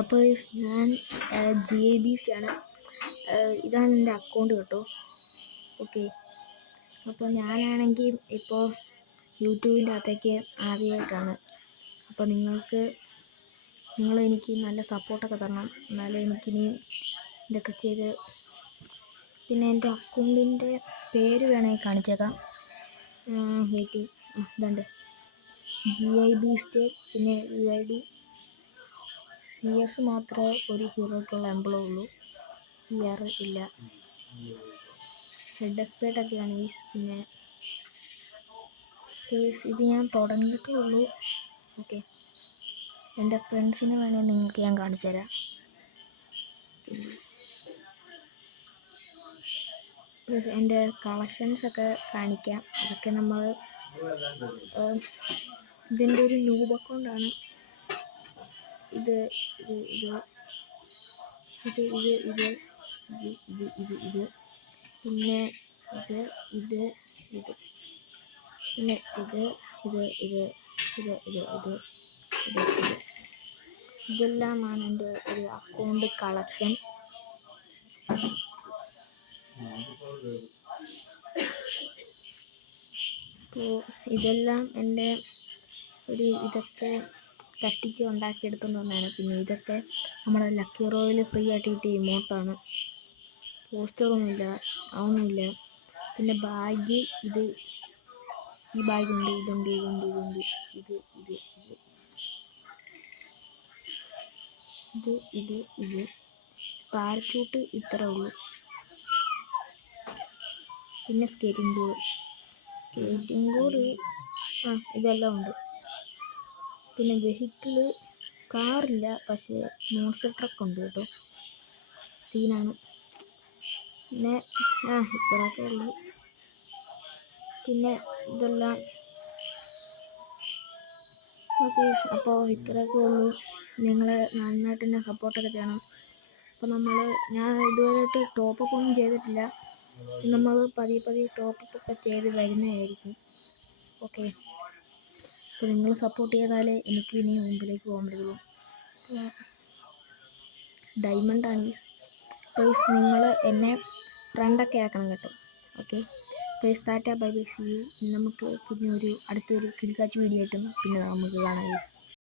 അപ്പോൾ ഞാൻ GABC ആണ്. ഇതാണ് എൻ്റെ അക്കൗണ്ട് കേട്ടോ. ഓക്കെ, അപ്പോൾ ഞാനാണെങ്കിൽ ഇപ്പോൾ യൂട്യൂബിൻ്റെ അകത്തേക്ക് ആദ്യമായിട്ടാണ്. അപ്പോൾ നിങ്ങളെനിക്ക് നല്ല സപ്പോർട്ടൊക്കെ തരണം, എന്നാലേ എനിക്കിനി ഇതൊക്കെ ചെയ്ത്. പിന്നെ എൻ്റെ അക്കൗണ്ടിൻ്റെ പേര് വേണമെങ്കിൽ കാണിച്ചേക്കാം. വെയിറ്റ്, ഇതുണ്ട് GIBC, പിന്നെ UID. CS മാത്രമേ ഒരു ഹീറോയ്ക്കുള്ള എംബ്ലം ഉള്ളൂ, ER ഇല്ല. ഹെഡ് എക്സ്പേർട്ടൊക്കെയാണ് ഈ. പിന്നെ ഇത് ഞാൻ തുടങ്ങിയിട്ടേ ഉള്ളൂ. ഓക്കെ, എൻ്റെ ഫ്രണ്ട്സിന് വേണമെങ്കിൽ നിങ്ങൾക്ക് ഞാൻ കാണിച്ചു തരാം. എൻ്റെ കളക്ഷൻസൊക്കെ കാണിക്കാം. അതൊക്കെ നമ്മൾ ഇതിൻ്റെ ഒരു ന്യൂബ് അക്കൗണ്ടാണ്. ഇത് ഇത് ഇത് ഇത് ഇത് ഇത് ഇത് ഇത് ഇത് പിന്നെ ഇത് ഇത് ഇത് പിന്നെ ഇത് ഇത് ഇത് ഇത് ഇത് ഇത് ഇത് ഇത് ഇതെല്ലാമാണ് എൻ്റെ ഒരു അക്കൗണ്ട് കളക്ഷൻ. അപ്പോൾ ഇതെല്ലാം എൻ്റെ ഒരു ഇതൊക്കെ കഷ്ടിച്ച് ഉണ്ടാക്കിയെടുത്തുകൊണ്ട് വന്നതാണ്. പിന്നെ ഇതൊക്കെ നമ്മുടെ ലക്കി റോയിൽ ഫ്രീ ആയിട്ട് കിട്ടിയ ഇമോട്ടാണ്. പോസ്റ്ററൊന്നുമില്ല, അതൊന്നുമില്ല. പിന്നെ ബാഗ്, ഈ ബാഗുണ്ട്, ഇതുണ്ട്, ഇത് പാരച്യൂട്ട് ഇത്രേ ഉള്ളൂ. പിന്നെ സ്കേറ്റിംഗ് ബോർഡ് ഇതെല്ലാം ഉണ്ട്. പിന്നെ വെഹിക്കിള് കാറില്ല, പക്ഷേ മോൺസ്റ്റർ ട്രക്ക് ഉണ്ട് കേട്ടോ, സീനാണ്. പിന്നെ ഇത്രയൊക്കെ ഉള്ളൂ. പിന്നെ ഇതെല്ലാം ഓക്കെ. അപ്പോൾ ഇത്രയൊക്കെ ഉള്ളൂ. നിങ്ങൾ നന്നായിട്ട് തന്നെ സപ്പോർട്ടൊക്കെ ചെയ്യണം. അപ്പോൾ ഞാൻ ഇതുവരെയായിട്ട് ടോപ്പപ്പ് ഒന്നും ചെയ്തിട്ടില്ല. നമ്മൾ പതിയെ ടോപ്പപ്പൊക്കെ ചെയ്ത് വരുന്നതായിരിക്കും. ഓക്കെ, അപ്പോൾ നിങ്ങൾ സപ്പോർട്ട് ചെയ്താലേ എനിക്ക് ഇനി മുമ്പിലേക്ക് പോകാൻ പറ്റുള്ളൂ. ഡയമണ്ടാണ് പ്ലീസ്, നിങ്ങൾ എന്നെ ഫ്രണ്ടൊക്കെ ആക്കണം കേട്ടോ. Okay, please tata bye bye, see you. നമുക്ക് പിന്നെ അടുത്തൊരു കിടക്കാച്ചി വീഡിയോ ആയിട്ടും പിന്നെ നമുക്ക് കാണാം.